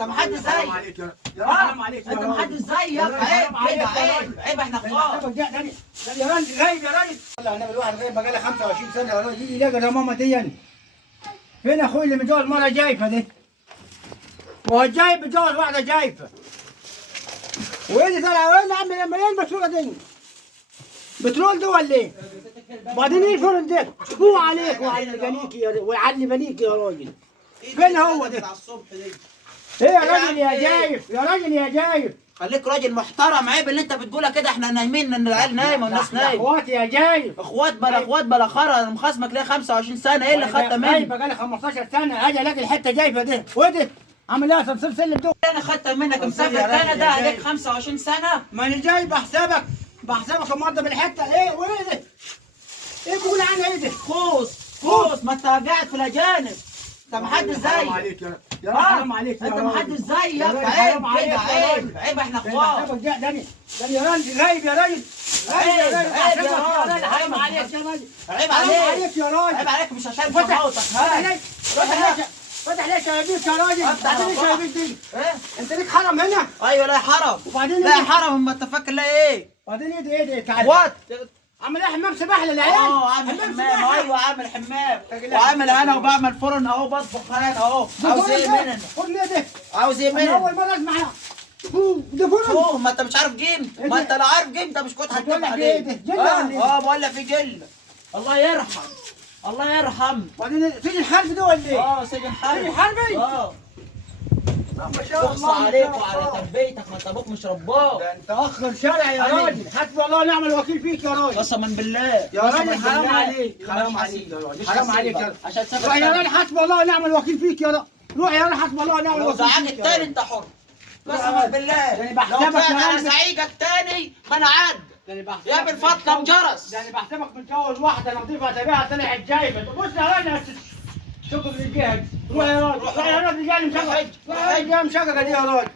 انت محدش زيك. حرام عليك يا حرام عليك انت محدش زيك. عيب كده، عيب احنا اخوات. يا راجل غايب يا راجل. والله انا الواحد غايب بقالي 25 سنه يا راجل، يجي يلاقي ماما دي. فين اخوي اللي متجوز مره جايفه دي؟ ما هو جايب متجوز واحده جايفه. وين اللي طالع وين عم مليان البترول دي؟ بترول ده ولا ايه؟ بعدين ايه الفرن ده؟ هو عليك وعلى بنيك وعلى بنيك يا راجل. فين هو ده؟ ايه يا راجل يا جايف؟ يا راجل يا جايف. خليك راجل محترم. عيب اللي انت بتقولها كده. احنا نايمين ان العيال نايمه والناس نايمه. اخواتي يا جايف. اخوات بلا خرا. انا مخاصمك ليه 25 سنه؟ ايه اللي خدتها مني؟ بقالي 15 سنه اجي الاقي الحته جايفه دي وده عامل لها سلسله دول. انا خدتها منك مسافر كندا عليك 25 سنه. ما انا جاي بحسبك موظف الحته. ايه وايه ده؟ ايه بقول عنها ايه ده؟ خوص ما انت قاعد في الاجانب. انت محدش زيك. حرام عليك يا راجل، حرام عليك. انت محدش زيك. عيب كده، عيب احنا اخوات. داني يا راجل غايب يا راجل. عيب حرام عليك يا راجل. عيب عليك يا راجل. عيب عليك. مش عشان فتح ليك شبابيك يا راجل. بعدين ايه شبابيك دي؟ انت ليك حرم هنا؟ ايوه لا حرم. وبعدين لا حرم. اما انت فاكر لا ايه؟ بعدين ايه ده؟ تعال وات عامل ايه حمام سباحه للعيال؟ عامل حمام. ايوه عامل حمام وعامل انا وبعمل فرن اهو بطبخ انا اهو. عاوز ايه مننا؟ فرن ايه ده؟ عاوز ايه انا مننا؟ اول مره اسمع ده فرن. ما انت مش عارف جيم. ما انت لو عارف جيم ده مش كنت هتجيب ايه عليه. ده؟ جله ولا ايه؟ مولع في جله. الله يرحم. الله يرحم. بعدين سجن حرب ده ولا ايه؟ سجن حربي. سجن حربي؟ ما شاء بخص الله عليك وعلى تربيتك. ما انت ابوك مش رباك. ده انت اخ شرع يا راجل. حسبي الله ونعم الوكيل فيك يا راجل. قسما بالله يا راجل حرام عليك. حرام عليك يا راجل. حرام عليك يا راجل. عشان سافر روح يا راجل حسبي الله ونعم الوكيل فيك يا راجل. روح يا راجل حسبي الله ونعم لو الوكيل زعجك فيك يا تاني راجل. انت حر. قسما بالله. يعني لو بحسبك طلعت يا على راجل. زعيجك تاني ما انا عاد. يا بالفضل جرس. يعني بحسبك متجوز واحده نظيفه تبيها طلعت جايبه. بص يا راجل شكرا للجهد. روح يا راجل. روح يا راجل. رجال مشققه. روح يا رجال مشققه دي يا راجل.